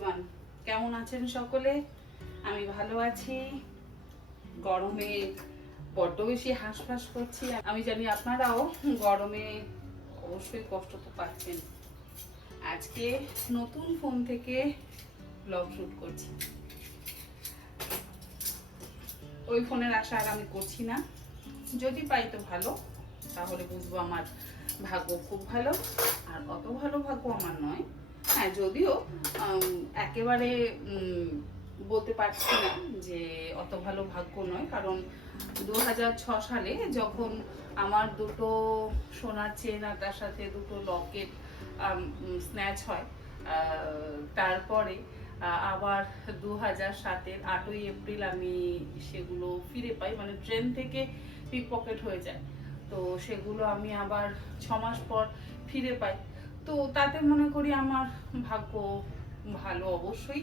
Everyone, কেমন আছেন সকলে? আমি ভালো আছি। গরমে বড্ড বেশি হাঁসফাঁস করছি। আমি জানি আপনারাও গরমে অবশ্যই কষ্ট তো পাচ্ছেন। আজকে নতুন ফোন থেকে ব্লগ শুট করছি। ওই ফোনের আশা আর আমি করছি না। যদি পাই তো ভালো, তাহলে বুঝবো আমার ভাগ্য খুব ভালো। আর অত ভালো ভাগ্য আমার নয়। হ্যাঁ, যদিও একেবারে বলতে পারছি না যে অত ভালো ভাগ্য নয়, কারণ 2006 সালে যখন আমার দুটো সোনার চেন আর তার সাথে দুটো লকেট স্ন্যাচ হয়, তারপরে আবার 2007-এর 8ই এপ্রিল আমি সেগুলো ফিরে পাই, মানে ট্রেন থেকে পিকপকেট হয়ে যায়। তো সেগুলো আমি আবার 6 মাস পর ফিরে পাই। তো তাতে মনে করি আমার ভাগ্য ভালো অবশ্যই।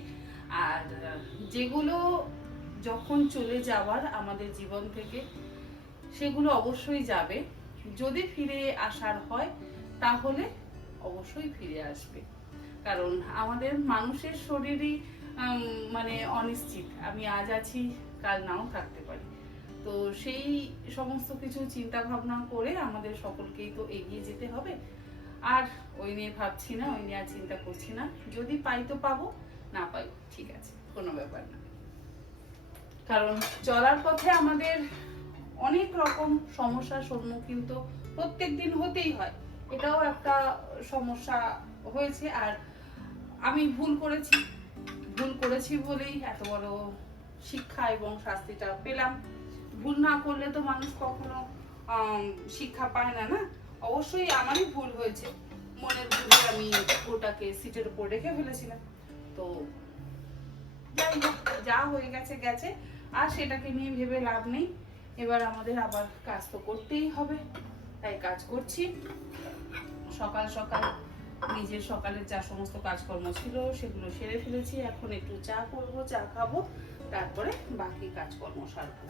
আর যেগুলো যখন চলে যাওয়ার আমাদের জীবন থেকে, সেগুলো অবশ্যই যাবে। যদি ফিরে আসার হয় তাহলে অবশ্যই ফিরে আসবে, কারণ আমাদের মানুষের শরীরই মানে অনিশ্চিত। আমি আজ আছি, কাল নাও থাকতে পারি। তো সেই সমস্ত কিছু চিন্তা ভাবনা করে আমাদের সকলকেই তো এগিয়ে যেতে হবে। আর ওই নিয়ে ভাবছি না, ওই নিয়ে আর চিন্তা করছি না। যদি পাই তো পাবো, না পাই ঠিক আছে, কোনো ব্যাপার না। কারণ চলার পথে আমাদের অনেক রকম সমস্যার সম্মুখীন তো প্রত্যেক দিন হতেই হয়। এটাও একটা সমস্যা হয়েছে। আর আমি ভুল করেছি বলেই এত বড় শিক্ষা এবং শাস্তিটা পেলাম। ভুল না করলে তো মানুষ কখনো শিক্ষা পায় না, না? অবশ্যই আমারই ভুল হয়েছে। মনের ভুলে আমি ওটাকে সিটের উপর রেখে ফেলেছিলাম। তো যাই হোক, যা হয়ে গেছে গেছে, আর সেটাকে নিয়ে ভেবে লাভ নেই। এবার আমাদের আবার কাজ তো করতেই হবে, তাই কাজ করছি। সকাল সকাল নিজের সকালের যা সমস্ত কাজকর্ম ছিল সেগুলো সেরে ফেলেছি। এখন একটু চা করবো, চা খাবো, তারপরে বাকি কাজকর্ম সারবো।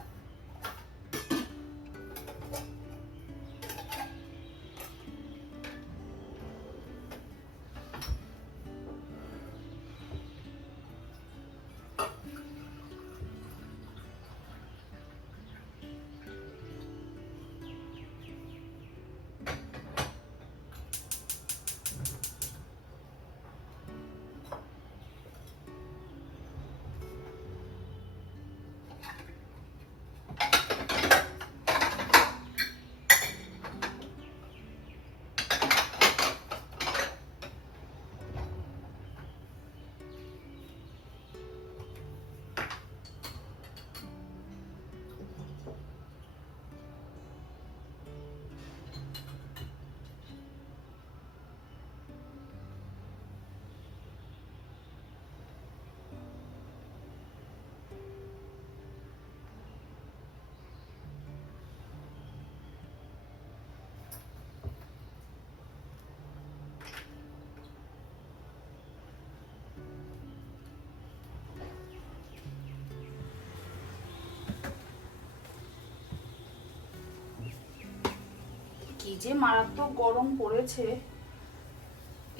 কি যে মারাত্মক গরম পড়েছে,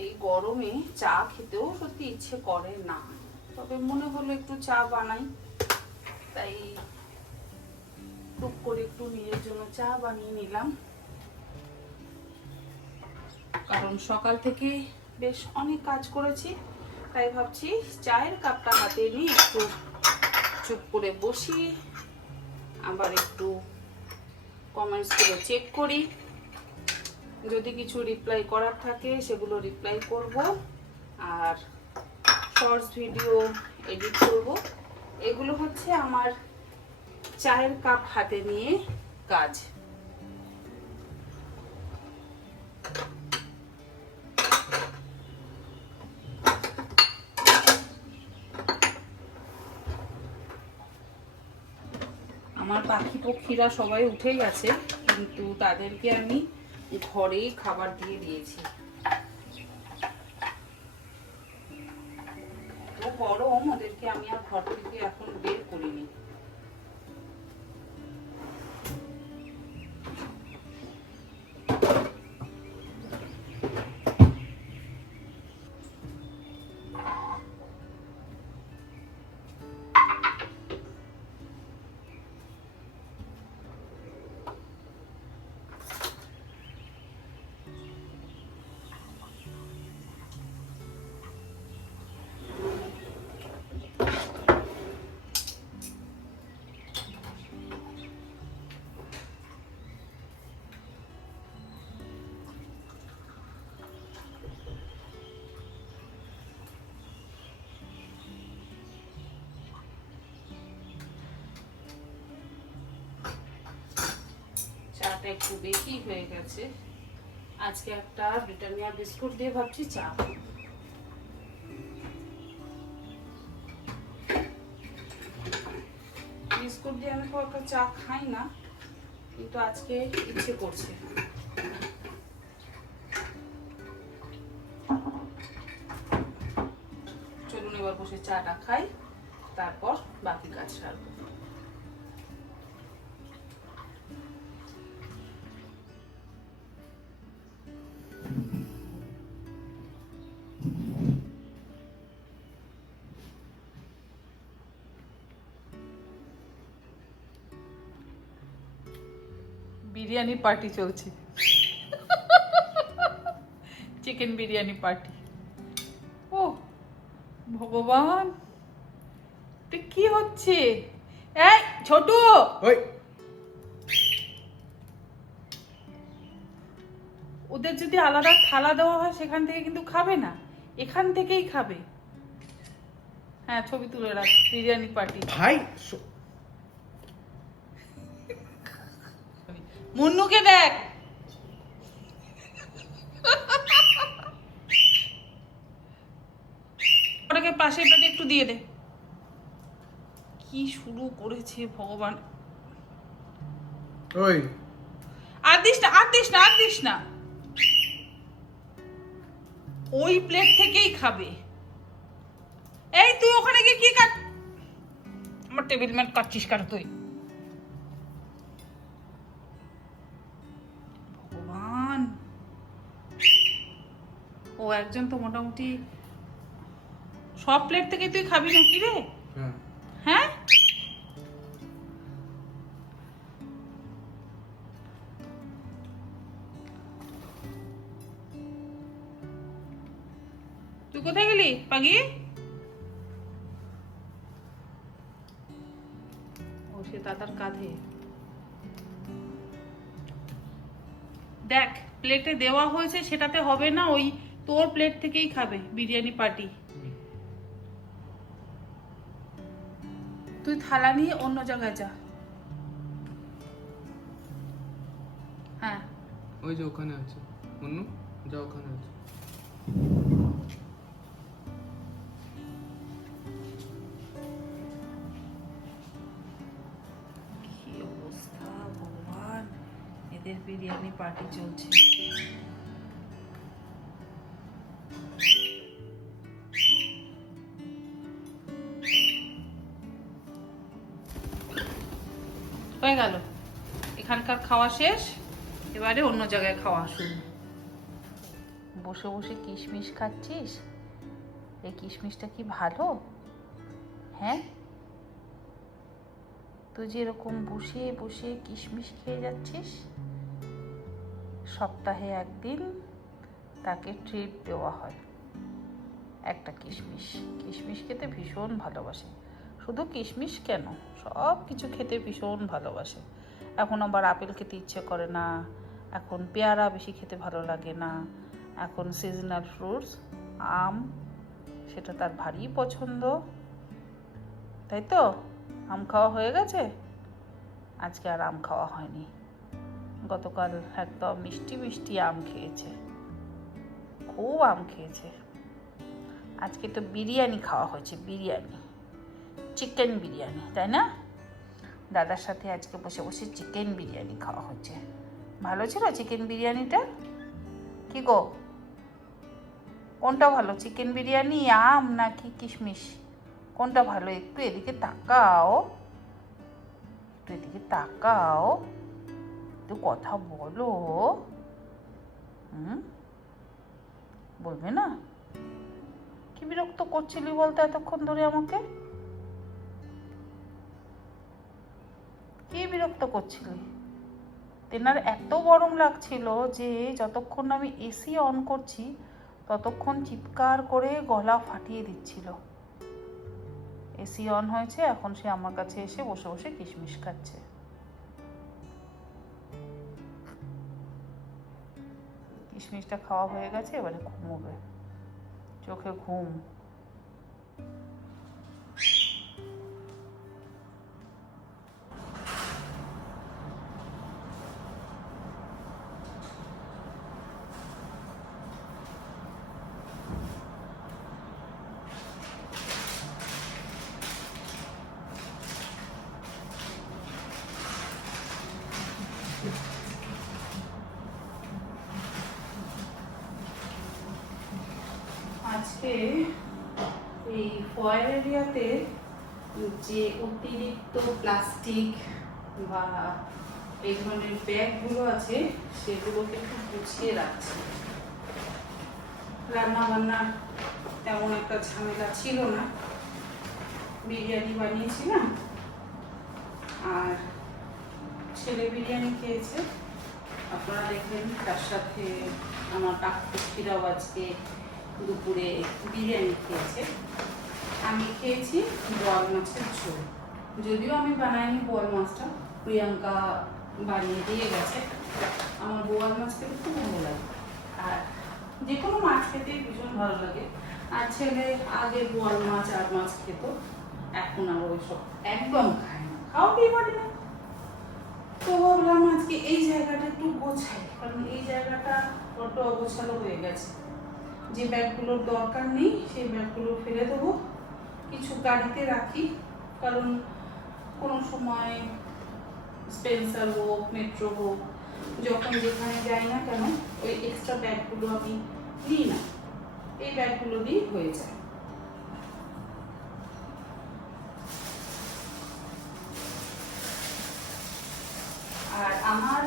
এই গরমে চা খেতেও সত্যি ইচ্ছে করে না। তবে মনে হলো একটু চা বানাই, তাই টুক করে একটু নিজের জন্য চা বানিয়ে নিলাম। কারণ সকাল থেকে বেশ অনেক কাজ করেছি, তাই ভাবছি চায়ের কাপটা হাতে নিয়ে একটু চুপ করে বসি, আবার একটু কমেন্টস গুলো চেক করি। যদি কিছু রিপ্লাই করার থাকে সেগুলো রিপ্লাই করব, আর শর্টস ভিডিও এডিট করব। এগুলো হচ্ছে আমার চায়ের কাপ হাতে নিয়ে কাজ। আমার পাখি পক্ষীরা সবাই উঠে গেছে, কিন্তু তাদেরকে আমি ঘরেই খাবার দিয়ে দিয়েছি। তো গরম, ওদেরকে আমি আর ঘর থেকে এখন বের করিনি। একটু বেশি হয়ে গেছে। আজকে একটা ব্রিটানিয়া বিস্কুট দিয়ে ভাবছি চা। বিস্কুট দিয়ে আমি খুব একটা চা খাই না, কিন্তু আজকে ইচ্ছে করছে। চলুন এবার বসে চাটা খাই, তারপর বাকি কাজ সারবো। বিরিয়ানি পার্টি চলছে, চিকেন বিরিয়ানি পার্টি। ও ভগবান, কি হচ্ছে? এই ছোটু, ওদের যদি আলাদা থালা দেওয়া হয় সেখান থেকে কিন্তু খাবে না, এখান থেকেই খাবে। হ্যাঁ, ছবি তুলে রাখ, বিরিয়ানি পার্টি। ভাই মুন্নুকে দেখ, ওটাকে পাশের প্লেটে একটু দিয়ে দে। কি শুরু করেছে ভগবান! ওই আর দিস না, আর দিস না, আর দিস না। ওই প্লেট থেকেই খাবে। এই তুই ওখানে গিয়ে কি কাট, আমার টেবিল ম্যাট কাটছিস কেন তুই? ভগবান, ও একজন তো মোটামুটি সব প্লেট থেকে তুই খাবি না কি রে? হ্যাঁ, তুই কোথায় গেলি পাগি? ও সে দাদার কাঁধে। দেখ, প্লেটে দেওয়া হয়েছে সেটাতে হবে না, ওই তোর প্লেট থেকেই খাবে বিরিয়ানি পার্টি। তুই থালা নিয়ে অন্য জায়গায় যা। হ্যাঁ, ওই যে ওখানে আছে মুন্নু, যা ওখানে আছে। কি অবস্থা ভগবান, এদের বিরিয়ানি পার্টি চলছে। হয়ে গেল এখানকার খাওয়া শেষ, এবারে অন্য জায়গায় খাওয়া শুরু। বসে বসে কিশমিশ খাচ্ছিস? এই কিশমিশটা কি ভালো? হ্যাঁ, তুই যে এরকম বসে বসে কিশমিশ খেয়ে যাচ্ছিস, সপ্তাহে একদিন তাকে ট্রিট দেওয়া হয়। একটা কিশমিশ, কিশমিশ খেতে ভীষণ ভালোবাসে। শুধু কিশমিশ কেন, সব কিছু খেতে ভীষণ ভালোবাসে। এখন আবার আপেল খেতে ইচ্ছে করে না, এখন পেয়ারা বেশি খেতে ভালো লাগে না, এখন সিজনাল ফ্রুটস আম, সেটা তার ভারী পছন্দ। তাই তো, আম খাওয়া হয়ে গেছে, আজকে আর আম খাওয়া হয়নি। গতকাল একদম মিষ্টি মিষ্টি আম খেয়েছে, খুব আম খেয়েছে। আজকে তো বিরিয়ানি খাওয়া হয়েছে, বিরিয়ানি, চিকেন বিরিয়ানি, তাই না? দাদার সাথে আজকে বসে বসে চিকেন বিরিয়ানি খাওয়া হয়েছে। ভালো ছিল চিকেন বিরিয়ানিটা? কি গো, কোনটা ভালো, চিকেন বিরিয়ানি, আম নাকি কিশমিশ? কোনটা ভালো? একটু এদিকে তাকাও, একটু এদিকে তাকাও, একটু কথা বলো। বলবে না? কি বিরক্ত করছিলি বলতে এতক্ষণ ধরে আমাকে? কি বিরক্ত করছিলি? তেনার এত গরম লাগছিল যে যতক্ষণ আমি এসি অন করছি ততক্ষণ চিৎকার করে গলা ফাটিয়ে দিচ্ছিল। এসি অন হয়েছে, এখন সে আমার কাছে এসে বসে বসে কিশমিশ খাচ্ছে। কিশমিশটা খাওয়া হয়ে গেছে, এবারে ঘুমোবে, চোখে ঘুম। আজকে এই ফয়েল এরিয়াতে যে অতিরিক্ত প্লাস্টিক বা এই ধরনের ব্যাগগুলো আছে সেগুলোকে একটু গুছিয়ে রাখছি। রান্না বান্নার তেমন একটা ঝামেলা ছিল না, বিরিয়ানি বানিয়েছি না, আর ছেলে বিরিয়ানি খেয়েছে আপনারা দেখবেন, তার সাথে আমার কাকুরাও আজকে দুপুরে বিরিয়ানি খেয়েছে। আমি খেয়েছি বোয়াল মাছের ঝোল, যদিও আমি বানাইনি বোয়াল মাছটা, প্রিয়াঙ্কা বানিয়ে দিয়ে গেছে। আমার বোয়াল মাছ খেতে খুব ভালো লাগে, আর যে কোনো মাছ খেতেই ভীষণ ভালো লাগে। আর ছেলে আগে বোয়াল মাছ আর মাছ খেত, এখন আর ওইসব একদম খায় না, খাওয়াতেই পারি না। তো ভাবলাম আজকে এই জায়গাটা একটু গোছাই, কারণ এই জায়গাটা বড্ড অগোছালো হয়ে গেছে। যে ব্যাগগুলোর দরকার নেই সেই ব্যাগগুলো ফেলে দেবো, কিছু গাড়িতে রাখি, কারণ কোনো সময় স্পেন্সার হোক, মেট্রো হোক, যখন যেখানে যাই না কেন ওই এক্সট্রা ব্যাগগুলো আমি নিই না, এই ব্যাগগুলো দিয়ে হয়ে যায়। আর আমার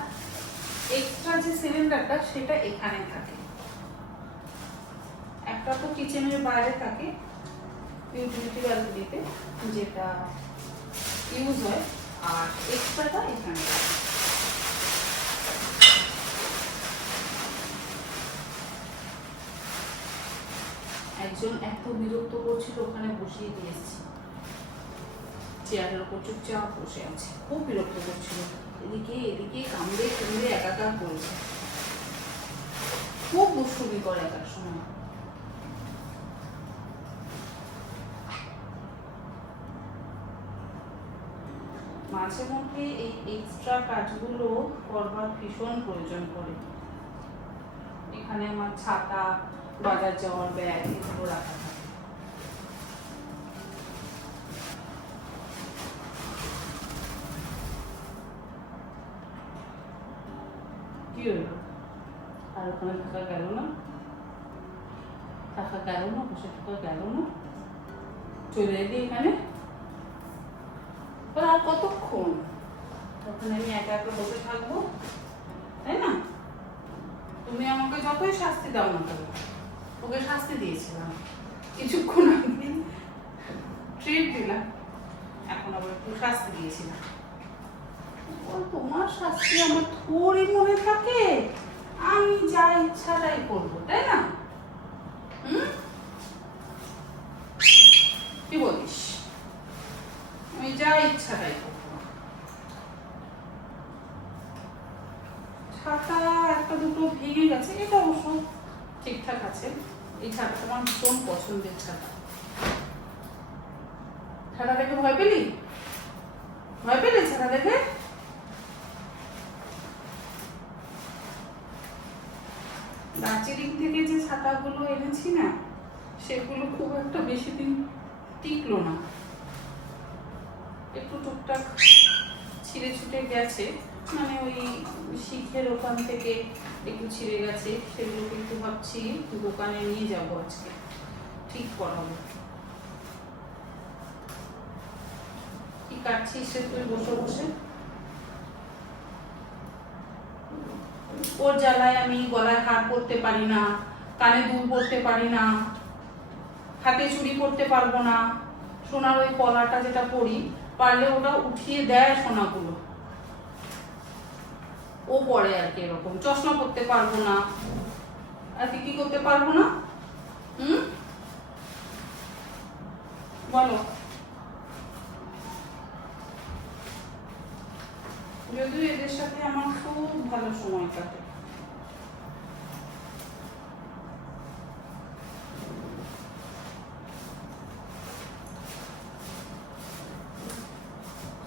এক্সট্রা যে সিলিন্ডারটা সেটা এখানে থাকে, একটা তো কিচেনের বাইরে থাকে ইউটিলিটি ব্যালকনিতে যেটা ইউজ হয়, আর এক্সট্রাটা এখানে থাকে। একজন এত বিরক্ত করছিল, ওখানে বসিয়ে দিয়েছি, চেয়ারের উপর চুপচাপ বসে আছে, খুব বিরক্ত করছিল, এদিকে এদিকে কামড়ে কুমড়ে একাকার করেছে, খুব দুষ্টুমি করে একার সময়। মাঝে মধ্যে এই এক্সট্রা কাজগুলো করবার ভীষণ প্রয়োজন পড়ে। এখানে আমার ছাতা, বাজার যাওয়ার ব্যাগ এগুলো রাখা থাকে। কি হলো? আর ওখানে থাকা গেল না, বসে থাকা গেল না, চলে এলি এখানে। আর কতক্ষণ ওখানে আমি একা একা বসে থাকবো, তাই না? তুমি আমাকে যতই শাস্তি দাও না কেন, ওকে শাস্তি দিয়েছিলাম কিছুক্ষণ আগে, ট্রিট দিলাম, এখন আবার একটু শাস্তি দিয়েছিলাম। তোমার শাস্তি আমার থোড়ই মনে থাকে, আমি যা ইচ্ছা তাই করবো, তাই না? কি বলিস? আমি যা ইচ্ছা তাই করবো। ছাতা একটা দুটো ভেঙে গেছে, এটা অবশ্য ঠিকঠাক আছে। এই ছাতাটা আমার ভীষণ পছন্দের ছাতা। ছাতা দেখে ভয় পেলি? ছাতা দেখে? দার্জিলিং থেকে যে ছাতাগুলো এনেছি না, সেগুলো খুব একটা বেশি দিন টিকলো না, একটু টুকটাক ছিঁড়ে ছুটে গেছে, মানে ওই শিখের ওখান থেকে একটু ছিঁড়ে গেছে, সেগুলো কিন্তু ভাবছি দোকানে নিয়ে যাবো, আজকে ঠিক করাবো। কি কাটছিস সে তুই বসে বসে? ওর জ্বালায় আমি গলায় হার পরতে পারি না, কানে দুল পরতে পারি না, হাতে চুড়ি পরতে পারবো না, সোনার ওই কলাটা যেটা পরি, পারলে ওটা উঠিয়ে দেয় সোনাগুলো, ও পরে আর কি। এরকম চশমা পরতে পারবো না, আর কি করতে পারবো না? বলো। যদিও এদের সাথে আমার খুব ভালো সময় কাটে।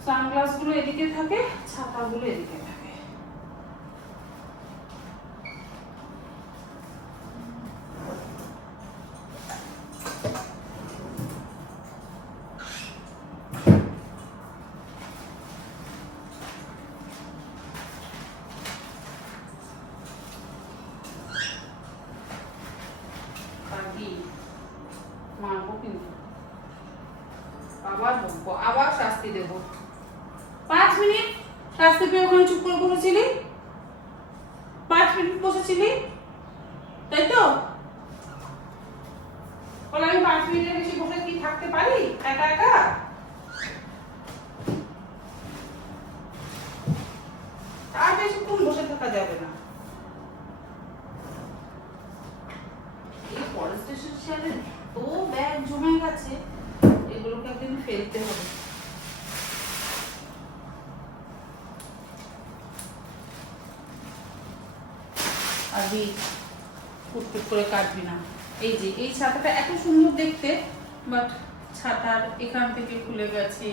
সানগ্লাস গুলো এদিকে থাকে, ছাতাগুলো এদিকে থাকে। শাস্তি দেব। 5 মিনিট শাস্তি পেয়ে ওখানে চুপ করে বসেছিলি, 5 মিনিট বসেছিলি, তাই তো? বলে আমি 5 মিনিটের বেশি বসে কি থাকতে পারি একা একা? আর বেশিক্ষণ বসে থাকা যাবে না। এই ফরেস্ট স্টেশনে তো ব্যাগ জমে গেছে, এগুলোকে একদিন ফেলতে হবে। আর ফুটফুট করে কাটবি না। এই যে এই ছাতাটা এত সুন্দর দেখতে, বাট ছাতার এখান থেকে খুলে গেছে,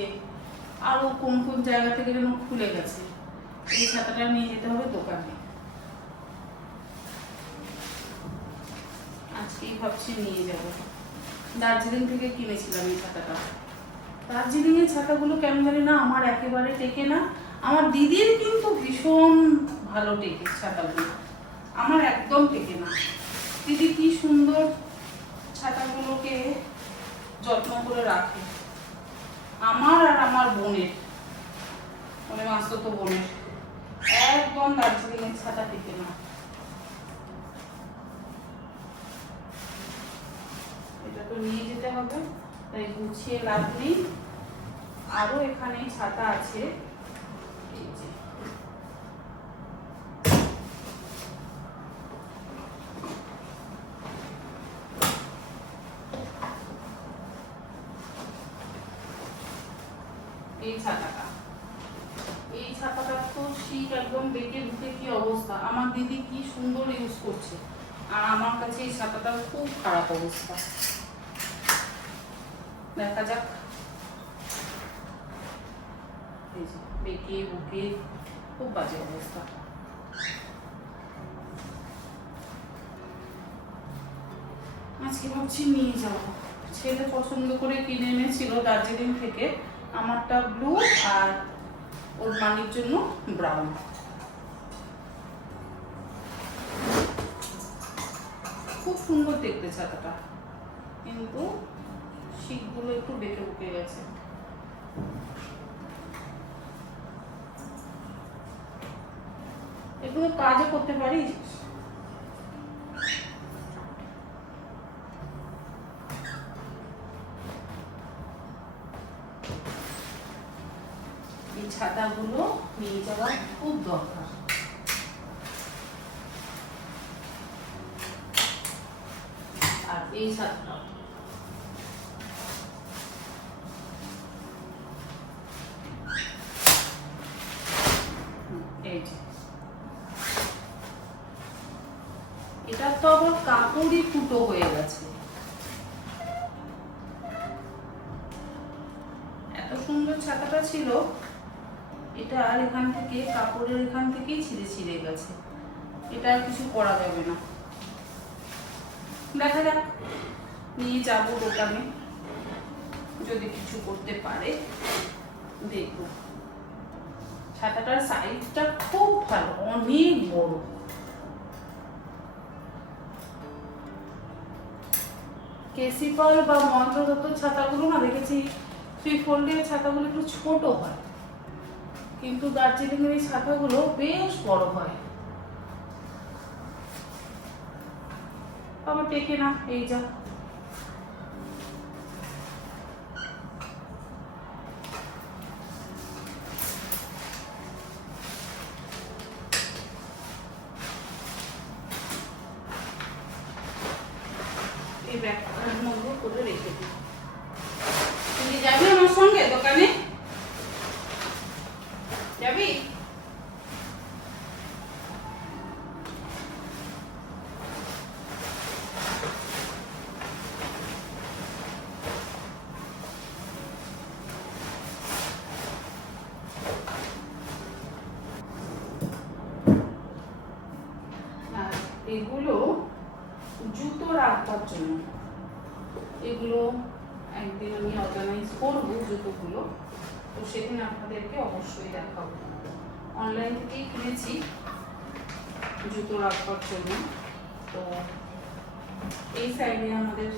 আরো কোন কোন জায়গা থেকে যেন খুলে গেছে। এই ছাতাটা নিয়ে যেতে হবে দোকানে। আজকেই ভাবছি নিয়ে যাব। দার্জিলিং থেকে কিনেছিলাম এই ছাতাটা। দার্জিলিং এর ছাতাগুলো কেন জানি না আমার একেবারে টেকে না। আমার দিদির কিন্তু ভীষণ ভালো টেকে ছাতাগুলো, আমার একদম টেকে না। দিদি কি সুন্দর ছাতাগুলোকে যত্ন করে রাখে। আমার আর আমার বোনের, মানে মাসতো বোনের, একদম দার্জিলিং এর ছাতা টেকে না। এটা তো নিয়ে যেতে হবে, তাই গুছিয়ে লাভ নেই। আরো এখানে ছাতা আছে, এই যে এই ছাতাটা, এই ছাতাটা তো শীত একদম বেঁকে বুকে কি অবস্থা। আমার দিদি কি সুন্দর ইউজ করছে, আর আমার কাছে এই ছাতাটার খুব খারাপ অবস্থা। দেখা যাক। এই যে বেঁকে বুকে খুব বাজে অবস্থা। আজকে ভাবছি নিয়ে যাবো। ছেলে পছন্দ করে কিনে এনেছিল দার্জিলিং থেকে, আমারটা ব্লু আর ওর মানির জন্য ব্রাউন। খুব সুন্দর দেখতে ছাতাটা, কিন্তু শীতগুলো একটু বেঁকে বুকে গেছে। এগুলো কাজও করতে পারিস। এই ছাতাগুলো নিয়ে যাওয়া খুব দরকার। আর এই ছাতাটা এটা তো আবার কাপড়ই ফুটো হয়ে গেছে। এত সুন্দর ছাতাটা ছিল, এটা আর এখান থেকে কাপড়ের এখান থেকেই ছিঁড়ে ছিঁড়ে গেছে। এটা আর কিছু করা যাবে না। দেখা যাক, নিয়ে যাব দোকানে, যদি কিছু করতে পারে দেখবো। ছাতাটার সাইজটা খুব ভালো, অনেক বড়। কেসিপাল বা মন্ত্রদত্ত ছাতাগুলো না দেখেছি 3 ফোল্ডের ছাতাগুলো একটু ছোট হয়, কিন্তু দার্জিলিং এর এই ছাতাগুলো বেশ বড় হয়। তবে টেকে না, এই যা। এই ব্যাগটার মধ্যে করে রেখে দিই। তুমি যাবি আমার সঙ্গে দোকানে? যাবি? এগুলো জুতো রাখবার জন্য, এগুলো একদিন আমি অর্গানাইজ করবো জুতোগুলো, তো সেদিন আপনাদেরকে অবশ্যই দেখাবো। অনলাইন থেকেই কিনেছি জুতো রাখবার জন্য, তো এই সাইডে আমাদের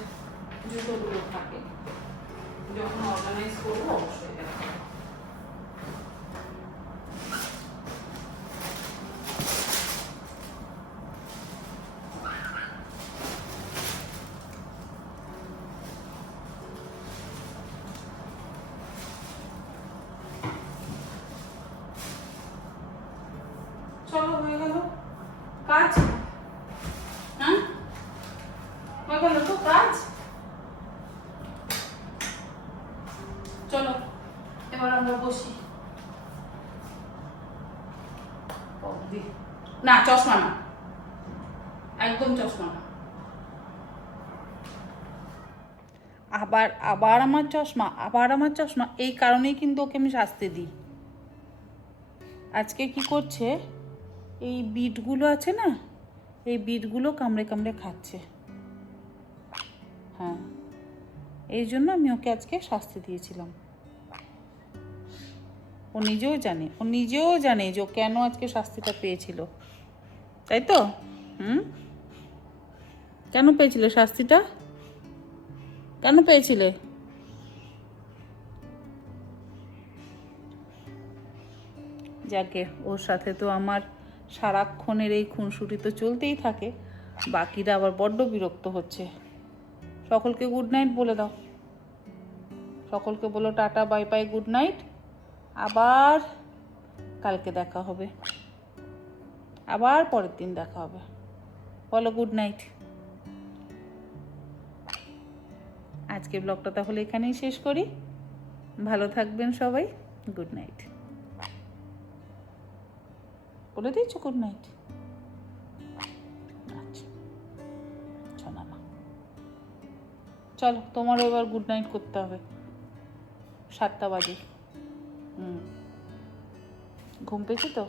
জুতোগুলো থাকে। যখন অর্গানাইজ করবো অবশ্যই দেখাবো। চলো হয়ে গেল কাজ। হ্যাঁ হয়ে গেল তো কাজ। চলো এবার আমরা বসি। না চশমা না, একদম চশমা না। আবার আবার আমার চশমা, আবার আমার চশমা, এই কারণেই কিন্তু ওকে আমি শাস্তি দিই। আজকে কি করছে, এই বিটগুলো আছে না, এই বিটগুলো কামড়ে কামড়ে খাচ্ছে। হ্যাঁ, এই জন্য আমি ওকে আজকে শাস্তি দিয়েছিলাম। ও নিজেও জানে যে ও কেন আজকে শাস্তিটা পেয়েছিল, তাই তো? কেন পেয়েছিলে শাস্তিটা? কেন পেয়েছিলে? যাকে, ওর সাথে তো আমার সারাক্ষণের এই খুনসুটি তো চলতেই থাকে। বাকিরা আবার বড্ড বিরক্ত হচ্ছে। সকলকে গুড নাইট বলে দাও, সকলকে বলো tata bye bye good night. আবার কালকে দেখা হবে, আবার পরের দিন দেখা হবে। বলো গুড নাইট। আজকে ব্লগটা তাহলে এখানেই শেষ করি। ভালো থাকবেন সবাই। গুড নাইট বলে দিয়েছো? Good night. আচ্ছা শোনা না, চলো তোমারও এবার গুড নাইট করতে হবে। 7টা বাজে। ঘুম পেয়েছি তো।